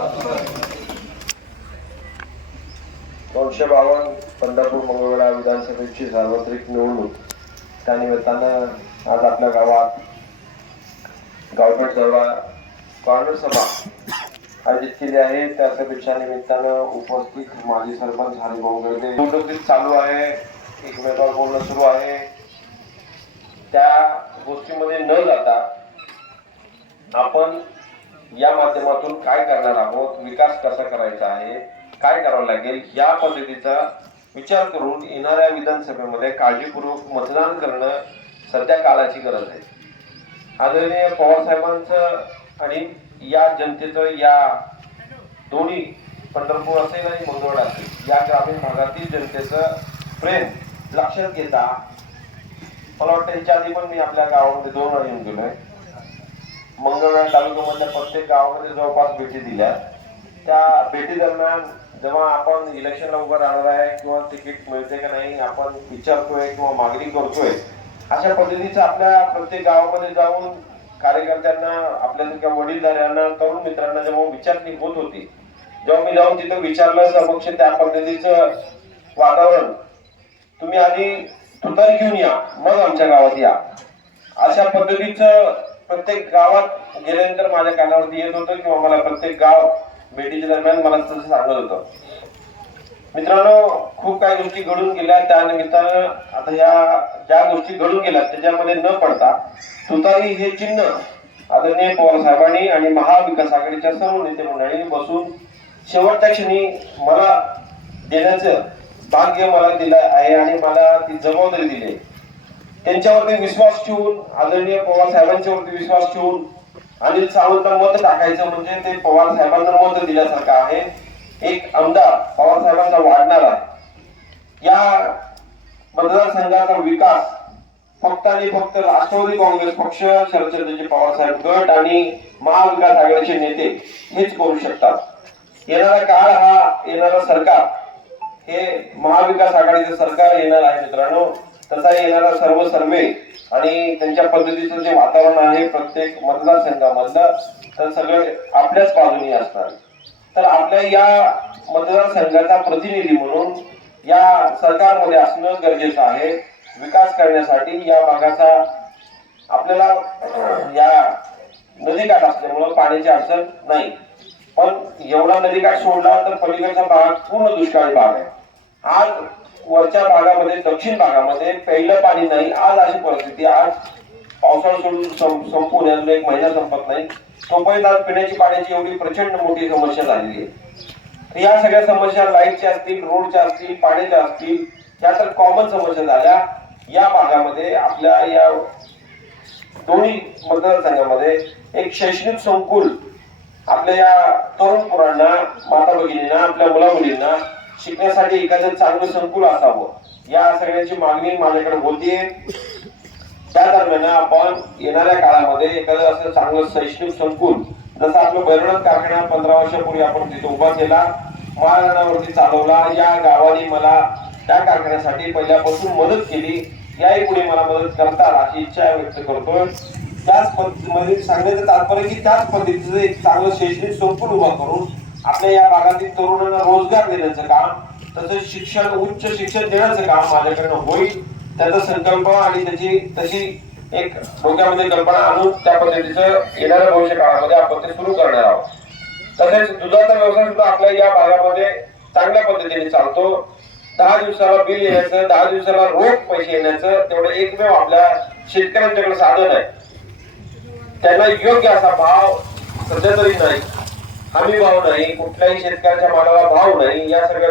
252 पंढरपूर मंगळवेढा विधानसभेची सार्वत्रिक निवडणूक त्यानिमित्तानं आज आपल्या गावात गावभेट दौरा काँग्रेस सभा आयोजित केली आहे। त्या सभेच्या निमित्तानं उपस्थित माजी सरपंच हरिभाऊ गर्दे निवडणुकीत चालू आहे, एकमेकांवर बोलणं सुरू आहे। त्या गोष्टीमध्ये न जाता आपण या माध्यमातून काय करणार आहोत, विकास कसा करायचा आहे, काय करावं लागेल या पद्धतीचा विचार करून येणाऱ्या विधानसभेमध्ये काळजीपूर्वक मतदान करणं सध्या काळाची गरज आहे। आदरणीय पवार साहेबांचं आणि या जनतेचं, या दोन्ही पंढरपूर असेल आणि मंगळवेढा असेल या ग्रामीण भागातील जनतेचं प्रेम लक्षात घेता मला वाटतं याच्या आधी पण मी आपल्या गावामध्ये 2 वेळा येऊन गेलोय। मंगळवेढा तालुक्यामधल्या प्रत्येक गावामध्ये जवळपास भेटी दिल्या। त्या भेटी दरम्यान जेव्हा आपण इलेक्शनला उभं राहणार आहे किंवा तिकीट मिळते का नाही आपण विचारतोय किंवा मागणी करतोय, अशा पद्धतीचं आपल्या प्रत्येक गावामध्ये जाऊन कार्यकर्त्यांना, आपल्यासारख्या वडीलधाऱ्यांना, तरुण मित्रांना जेव्हा विचारणी होत होती, जेव्हा मी जाऊन तिथं विचारलं समक्ष त्या पद्धतीचं वातावरण, तुम्ही आधी तुतारी घेऊन या मग आमच्या गावात या, अशा पद्धतीचं प्रत्येक गावात गेल्यानंतर माझ्या कानावरती येत होतं किंवा मला प्रत्येक गाव भेटीच्या दरम्यान मला तसं सांगत होतं। मित्रांनो, खूप काही गोष्टी घडून गेल्या, त्या निमित्तानं आता या ज्या गोष्टी घडून गेल्या त्याच्यामध्ये न पडता तुतारी हे चिन्ह आदरणीय पवार साहेबांनी आणि महाविकास आघाडीच्या सर्व नेते मंडळींनी बसून शेवटच्या क्षणी मला देण्याचं भाग्य मला दिलं आहे आणि मला ती जबाबदारी दिली। त्यांच्यावरती विश्वास ठेवून, आदरणीय पवार साहेबांच्यावरती विश्वास ठेवून अनिल सावंतला मत टाकायचं म्हणजे ते पवार साहेबांना मत दिल्यासारखं आहे। एक आमदार पवार साहेबांचा वाढणार आहे। या मतदारसंघाचा विकास फक्त आणि फक्त राष्ट्रवादी काँग्रेस पक्ष, शरदचंद्रजी पवार साहेब गट आणि महाविकास आघाडीचे नेते हेच करू शकतात। येणारा काळ हा, येणारा सरकार हे महाविकास आघाडीचे सरकार येणार आहे मित्रांनो। तसा येणारा सर्व सर्वे आणि त्यांच्या पद्धतीचं जे वातावरण आहे प्रत्येक मतदारसंघामधलं, तर सगळे आपल्याच बाजूने असणार। तर आपल्या या मतदारसंघाचा प्रतिनिधी म्हणून या सरकारमध्ये असणं गरजेचं आहे। विकास करण्यासाठी या भागाचा आपल्याला या नदीकाठ असल्यामुळं पाण्याची अडचण नाही, पण एवढा नदीकाठ सोडला तर पलीकडचा भाग पूर्ण दुष्काळी भाग आहे। आज वरच्या भागामध्ये, दक्षिण भागामध्ये पहिलं पाणी नाही। आज अशी परिस्थिती, आज पावसाळा सोडून संपून अजून 1 महिना संपत नाही तोपर्यंत आज पिण्याची पाण्याची एवढी प्रचंड मोठी समस्या झालेली आहे। या सगळ्या समस्या लाईटच्या असतील, रोडच्या असतील, पाण्याच्या असतील, या तर कॉमन समस्या झाल्या। या भागामध्ये आपल्या या दोन्ही मतदारसंघामध्ये एक शैक्षणिक संकुल आपल्या या तरुण पोरांना, माता भगिनींना, आपल्या मुला मुलींना शिकण्यासाठी एखादं चांगलं संकुल असावं, या सगळ्यांची मागणी माझ्याकडे होतीये। त्या दरम्यान आपण येणाऱ्या काळामध्ये एखादं असं चांगलं शैक्षणिक संकुल, जसं आपलं बैरनाथ कारखाना 15 वर्षापूर्वी आपण तिथे उभा केला, महाराजांवरती चालवला, या गावाने मला त्या कारखान्यासाठी पहिल्यापासून मदत केली, याही पुढे मला मदत करतात अशी इच्छा व्यक्त करतोय। त्याच पद्धतीमध्ये सांगण्याचं तात्पर्य की त्याच पद्धतीचं एक चांगलं शैक्षणिक संकुल उभा करून आपल्या या भागातील तरुणांना रोजगार देण्याचं काम, तसंच शिक्षण, उच्च शिक्षण देण्याचं काम माझ्याकडनं होईल। त्याचा संकल्प आणि त्याची तशी एक डोक्यामध्ये कल्पना आणून त्या पद्धतीचं येणाऱ्या भविष्य काळामध्ये आपण ते सुरू करणार आहोत। तसेच दुधाचा व्यवसाय सुद्धा आपल्या या भागामध्ये चांगल्या पद्धतीने चालतो। 10 दिवसाला बिल येण्याचं, 10 दिवसाला रोख पैसे येण्याचं तेवढं एकमेव आपल्या शेतकऱ्यांच्याकडे साधन आहे। त्यांना योग्य असा भाव सध्या तरी नाही, हमी भाव नाही, कुठल्याही शेतकऱ्याच्या मालाला भाव नाही, या सगळ्या